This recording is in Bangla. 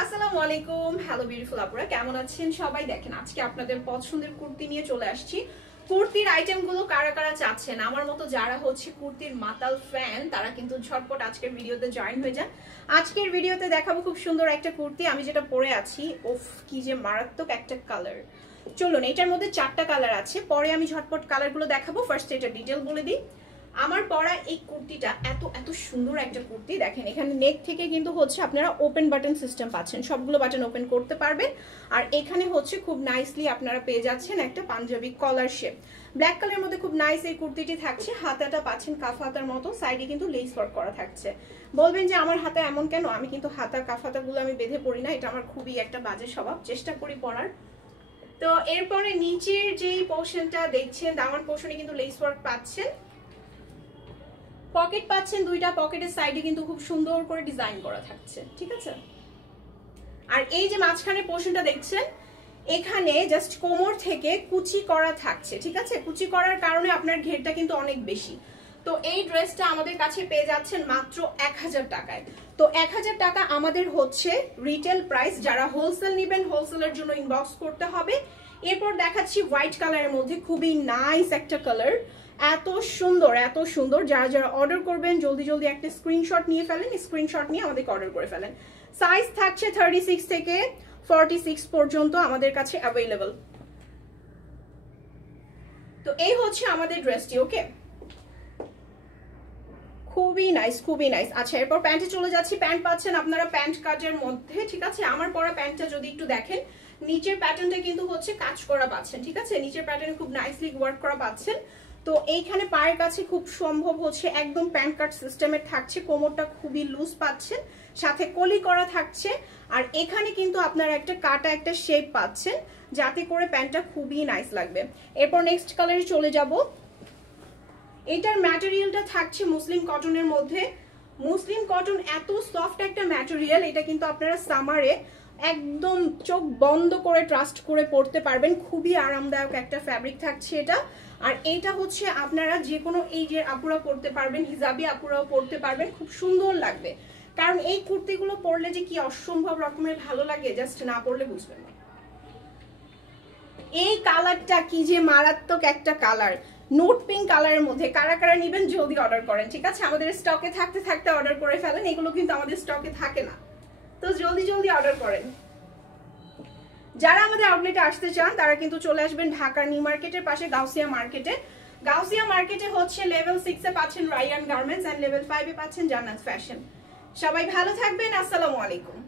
আসসালামু আলাইকুম। হ্যালো বিউটিফুল আপুরা, কেমন আছেন সবাই? দেখেন আজকে আপনাদের পছন্দের কুর্তি নিয়ে চলে আসছি। কুর্তির আইটেমগুলো কারা কারা চাচ্ছেন, আমার মতো যারা হচ্ছে কুর্তির মাতাল ফ্যান, তারা কিন্তু ঝটপট আজকের ভিডিওতে জয়েন হয়ে যান। আজকের ভিডিওতে দেখাবো খুব সুন্দর একটা কুর্তি, আমি যেটা পরে আছি। ওফ, কি যে মারাত্মক একটা কালার। চলুন, এটার মধ্যে 4টা কালার আছে, পরে আমি ঝটপট কালারগুলো দেখাবো। ফার্স্ট এটা ডিটেল বলে দিই। আমার পরা এই কুর্তিটা এত এত সুন্দর একটা কুর্তি। দেখেন এখানে নেক থেকে কিন্তু হচ্ছে আপনারা ওপেন বাটন সিস্টেম পাচ্ছেন, সবগুলো বাটন ওপেন করতে পারবেন। আর এখানে হচ্ছে খুব নাইসলি আপনারা পেয়ে যাচ্ছেন একটা পাঞ্জাবি কলার শেপ। ব্ল্যাক কালারের মধ্যে খুব নাইস এই কুর্তিটি থাকছে। হাতাটা পাচ্ছেন কাফ হাতার মতো, সাইডে কিন্তু লেস ওয়ার্ক করা থাকছে। বলবেন যে আমার হাতে এমন কেন? আমি কিন্তু হাতা কাফ হাতাগুলো আমি বেঁধে পড়ি না, এটা আমার খুবই একটা বাজে স্বভাব, চেষ্টা করি পরার। তো এরপরে নিচের যেই পোর্শনটা দেখছেন, দামান পোর্শনে কিন্তু লেস ওয়ার্ক পাচ্ছেন। পকেট পাচ্ছেন দুইটা, পকেটের সাইডে কিন্তু খুব সুন্দর করে ডিজাইন করা থাকছে, ঠিক আছে। আর এই যে মাঝখানে পোর্শনটা দেখছেন, এখানে জাস্ট কোমর থেকে কুচি করা থাকছে, ঠিক আছে। কুচি করার কারণে আপনার ঘেরটা কিন্তু অনেক বেশি। তো এই ড্রেসটা আমাদের কাছে পেয়ে যাচ্ছেন মাত্র 1000 টাকায়। তো 1000 টাকা আমাদের হচ্ছে রিটেল প্রাইস। যারা হোলসেল নেবেন, হোলসেলের জন্য ইনবক্স করতে হবে। এরপর দেখাচ্ছি হোয়াইট কালারের মধ্যে খুবই নাইস একটা কালার, এত সুন্দর এত সুন্দর। যারা যারা অর্ডার করবেন জলদি জলদি একটা স্ক্রিনশট নিয়ে ফেলেন, স্ক্রিনশট নিয়ে আমাদেরকে অর্ডার করে ফেলেন। সাইজ থাকছে 36 থেকে 46 পর্যন্ত আমাদের কাছে অ্যাভেলেবল। তো এই হচ্ছে আমাদের ড্রেসটি, ওকে। খুবই নাইস, খুবই নাইস। আচ্ছা, এরপর প্যান্টে চলে যাচ্ছি। প্যান্ট পাচ্ছেন আপনারা প্যান্ট কাটের মধ্যে, ঠিক আছে। আমার পরা প্যান্টটা যদি একটু দেখেন, নিচের প্যাটার্নটা কিন্তু হচ্ছে কাজ করা পাচ্ছেন, ঠিক আছে। নিচের প্যাটার্নে খুব নাইসলি ওয়ার্ক করা পাচ্ছেন। তো এইখানে পায়ের কাছে খুব সম্ভব হচ্ছে একদম প্যান্ট কাট সিস্টেমের থাকছে। কোমরটা খুবই লুজ পাচ্ছেন, সাথে কলি করা থাকছে। আর এখানে কিন্তু আপনারা একটা কাটা একটা শেপ পাচ্ছেন, যাতে করে প্যান্টটা খুবই নাইস লাগবে। এরপর নেক্সট কালারে চলে যাব। এটার ম্যাটেরিয়ালটা থাকছে মুসলিম কটনের মধ্যে। মুসলিম কটন এত সফট একটা ম্যাটেরিয়াল, এটা কিন্তু আপনারা সামারে একদম চোখ বন্ধ করে ট্রাস্ট করে পরতে পারবেন। খুবই আরামদায়ক একটা ফ্যাব্রিক থাকছে এটা। আর এইটা হচ্ছে আপনারা যে কোনো এইজের আপুরা পরতে পারবেন, হিজাবি আপুরাও পরতে পারবেন, খুব সুন্দর লাগবে। কারণ এই কুর্তিগুলো পরলে যে কি অসম্ভব রকমের ভালো লাগে, জাস্ট না পরলে বুঝবেন না। এই কালারটা কি যে মারাত্মক একটা কালার, নোট পিঙ্ক কালারের মধ্যে। কারা কারা নেবেন জলদি অর্ডার করেন, ঠিক আছে। আমাদের স্টকে থাকতে থাকতে অর্ডার করে ফেলেন, এগুলো কিন্তু আমাদের স্টকে থাকে না, তো জলদি জলদি অর্ডার করেন। যারা আমাদের আউটলেটে আসতে চান তারা কিন্তু চলে আসবেন ঢাকার নিউ মার্কেটের পাশে গাউসিয়া মার্কেটে। গাউসিয়া মার্কেটে হচ্ছে লেভেল 6 এ পাচ্ছেন রায়ান গার্মেন্টস, এন্ড লেভেল 5 এ পাচ্ছেন জান্নাত ফ্যাশন। সবাই ভালো থাকবেন, আসসালামু আলাইকুম।